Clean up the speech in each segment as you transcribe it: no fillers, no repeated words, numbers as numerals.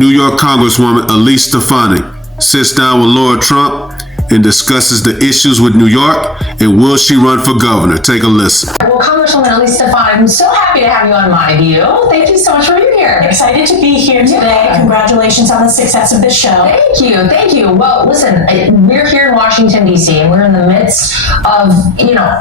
New York Congresswoman Elise Stefanik sits down with Lord Trump and discusses the issues with New York and will she run for governor? Take a listen. Well, Congresswoman Elise Stefanik, I'm so happy to have you on My View. Thank you so much for being here. Excited to be here today. Yeah. Congratulations on the success of this show. Thank you. Well, listen, we're here in Washington, D.C., and we're in the midst of,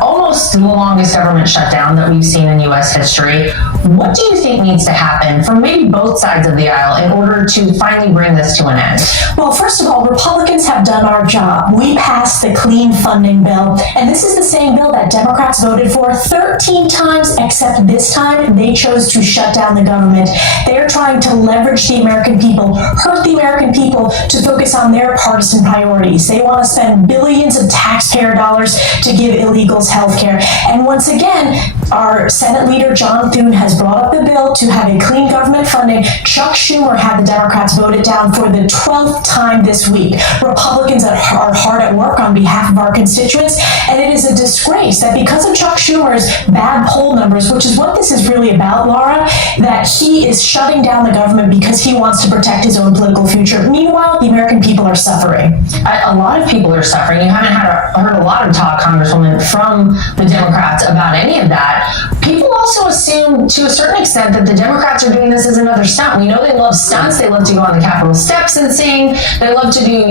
almost the longest government shutdown that we've seen in U.S. history. What do you think needs to happen from maybe both sides of the aisle in order to finally bring this to an end? Well, first of all, Republicans have done our job. We passed the clean funding bill, and this is the same bill that Democrats voted for 13 times, except this time they chose to shut down the government. They're trying to leverage the American people, hurt the American people to focus on their partisan priorities. They want to spend billions of taxpayer dollars to give illegals health care. And once again, our Senate leader, John Thune, has brought up the bill to have a clean government funding. Chuck Schumer had the Democrats vote it down for the 12th time this week. Republicans are hard at work on behalf of our constituents, and it is a disgrace that because of Chuck Schumer's bad poll numbers, which is what this is really about, Laura, that he is shutting down the government because he wants to protect his own political future. Meanwhile, the American people are suffering. A lot of people are suffering. You haven't heard a lot of talk, Congresswoman, from the Democrats about any of that. People also assume, to a certain extent, that the Democrats are doing this as another stunt. We know they love stunts. They love to go on the Capitol steps and sing. They love to do,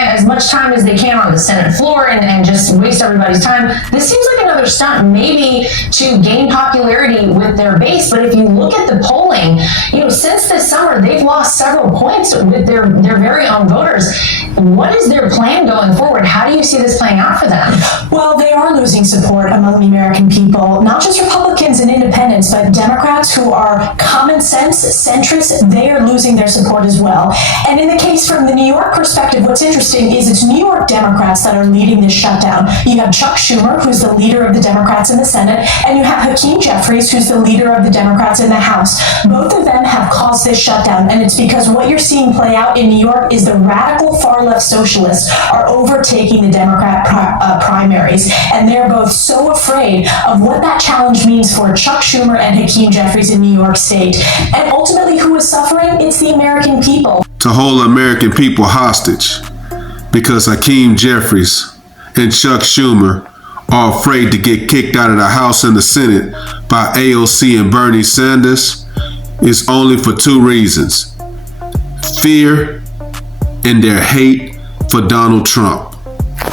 as much time as they can on the Senate floor and just waste everybody's time. This seems like another stunt, maybe to gain popularity with their base. But if you look at the polling, since this summer, they've lost several points with their very own voters. What is their plan going forward? How do you see this playing out for them? Well, they are losing support among the American people, not just Republicans and independents, but Democrats who are common sense centrists. They are losing their support as well. And in the case from the New York perspective, what's interesting is it's New York Democrats that are leading this shutdown. You have Chuck Schumer, who's the leader of the Democrats in the Senate, and you have Hakeem Jeffries, who's the leader of the Democrats in the House. Both of them have caused this shutdown, and it's because what you're seeing play out in New York is the radical far-left socialists are overtaking the Democrat primaries, and they're both so afraid of what that challenge means for Chuck Schumer and Hakeem Jeffries in New York State. And ultimately, who is suffering? It's the American people. To hold American people hostage because Hakeem Jeffries and Chuck Schumer are afraid to get kicked out of the House and the Senate by AOC and Bernie Sanders is only for two reasons: fear and their hate for Donald Trump.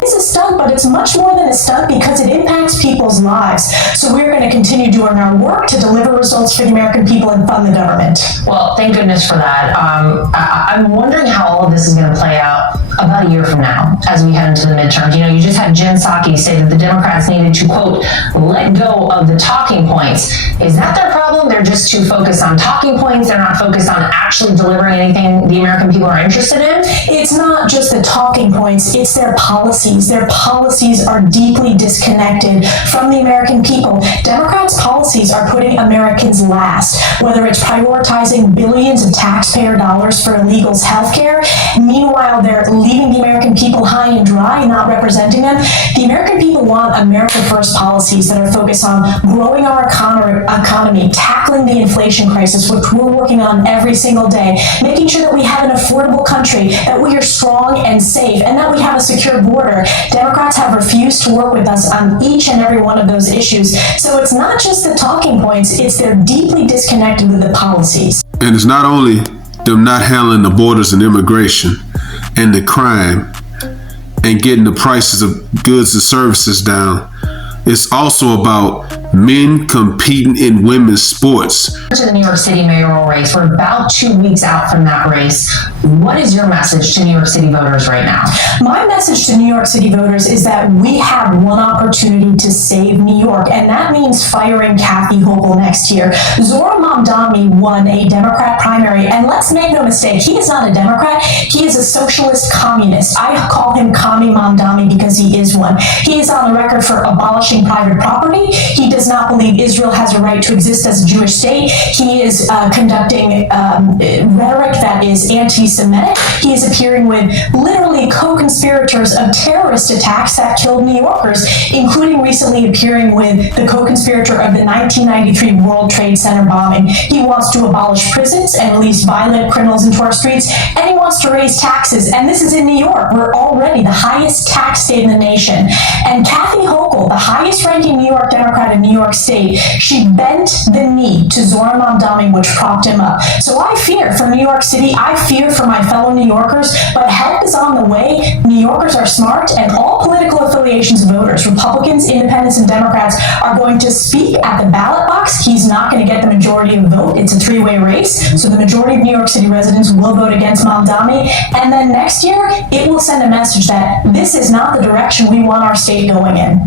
It's a stunt, but it's much more than a stunt because it impacts people's lives. So we're going to continue doing our work to deliver results for the American people and fund the government. Well, thank goodness for that. I'm wondering how all of this is going to play out about a year from now as we head into the midterms. You just had Jen Psaki say that the Democrats needed to, quote, let go of the talking points. Is that their problem? They're just too focused on talking points. They're not focused on actually delivering anything the American people are interested in? It's not just the talking points. It's their policies. Their policies are deeply disconnected from the American people. Democrats' policies are putting Americans last, whether it's prioritizing billions of taxpayer dollars for illegals' health care. Meanwhile, they're leaving the American people high and dry, not representing them. The American people want America First policies that are focused on growing our economy, tackling the inflation crisis, which we're working on every single day, making sure that we have an affordable country, that we are strong and safe, and that we have a secure border. Democrats have refused to work with us on each and every one of those issues. So it's not just the talking points, it's they're deeply disconnected with the policies. And it's not only them not handling the borders and immigration and the crime and getting the prices of goods and services down. It's also about men competing in women's sports. To the New York City mayoral race, we're about 2 weeks out from that race. What is your message to New York City voters right now? My message to New York City voters is that we have one opportunity to save New York, and that means firing Kathy Hochul next year. Zohran Mamdani won a Democrat primary, and let's make no mistake, he is not a Democrat. He is a socialist communist. I call him Commie Mamdani because he is one. He is on the record for abolishing private property. He does not believe Israel has a right to exist as a Jewish state. He is conducting rhetoric that that is anti-Semitic. He is appearing with literally co-conspirators of terrorist attacks that killed New Yorkers, including recently appearing with the co-conspirator of the 1993 World Trade Center bombing. He wants to abolish prisons and release violent criminals into our streets, and he wants to raise taxes. And this is in New York. We're already the highest tax state in the nation. And Kathy Hochul, the highest ranking New York Democrat in New York State, she bent the knee to Zoran Mamdani, which propped him up. So I fear for New York City, I fear for my fellow New Yorkers, but help is on the way. New Yorkers are smart, and all political affiliations of voters, Republicans, Independents, and Democrats, are going to speak at the ballot box. He's not going to get the majority of the vote. It's a three-way race. So the majority of New York City residents will vote against Mamdani. And then next year, it will send a message that this is not the direction we want our state going in.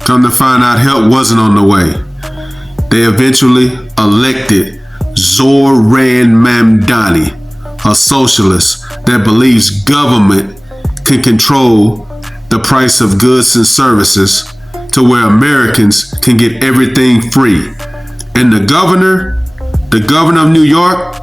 Come to find out, help wasn't on the way. They eventually elected Zoran Mamdani, a socialist that believes government can control the price of goods and services to where Americans can get everything free. And the governor of New York,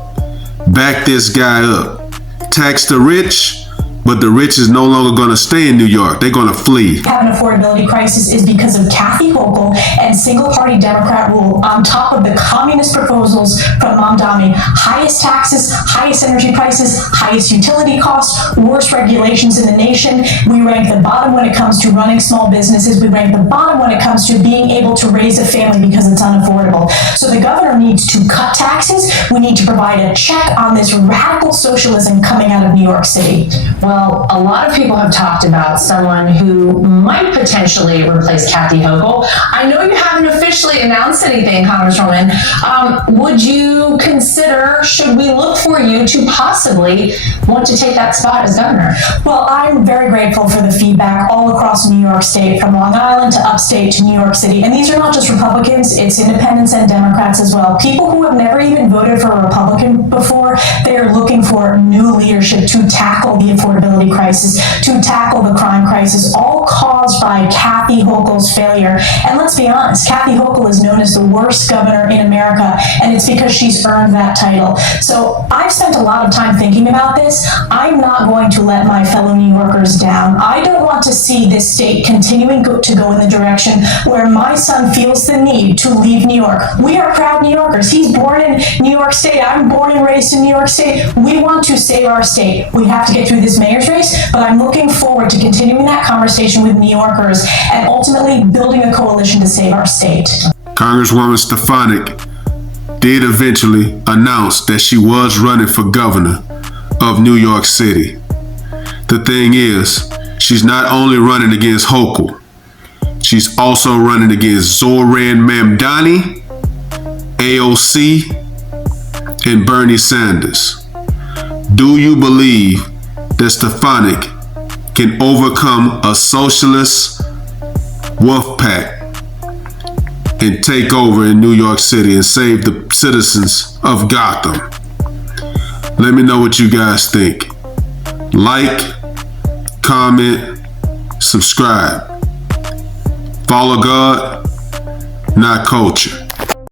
backed this guy up. Tax the rich, but the rich is no longer going to stay in New York. They're going to flee. Have an affordability crisis is because of Kathy Hochul and single-party Democrat rule on top of the communist proposals from Mamdani. Highest taxes, highest energy prices, highest utility costs, worst regulations in the nation. We rank the bottom when it comes to running small businesses. We rank the bottom when it comes to being able to raise a family because it's unaffordable. So the governor needs to cut taxes. We need to provide a check on this radical socialism coming out of New York City. Well, a lot of people have talked about someone who might potentially replace Kathy Hochul. I know you haven't officially announced anything, Congresswoman. Would you consider, should we look for you to possibly want to take that spot as governor? Well, I'm very grateful for the feedback all across New York State, from Long Island to upstate to New York City. And these are not just Republicans, it's Independents and Democrats as well. People who have never even voted for a Republican before, they are looking for new leadership to tackle the affordability crisis, to tackle the crime crisis, all caused by Kathy Hochul's failure. And let's be honest, Kathy Hochul is known as the worst governor in America, and it's because she's earned that title. So I've spent a lot of time thinking about this. I'm not going to let my fellow New Yorkers down. I don't want to see this state continuing to go in the direction where my son feels the need to leave New York. We are proud New Yorkers. He's born in New York State. I'm born and raised in New York State. We want to save our state. We have to get through this mayor's race, but I'm looking forward to continuing that conversation with New Yorkers and ultimately building a coalition to save our state. Congresswoman Stefanik did eventually announce that she was running for governor of New York City. The thing is, she's not only running against Hochul, she's also running against Zoran Mamdani, AOC, and Bernie Sanders. Do you believe that Stefanik can overcome a socialist wolf pack and take over in New York City and save the citizens of Gotham? Let me know what you guys think. Like, comment, subscribe. Follow God, not culture.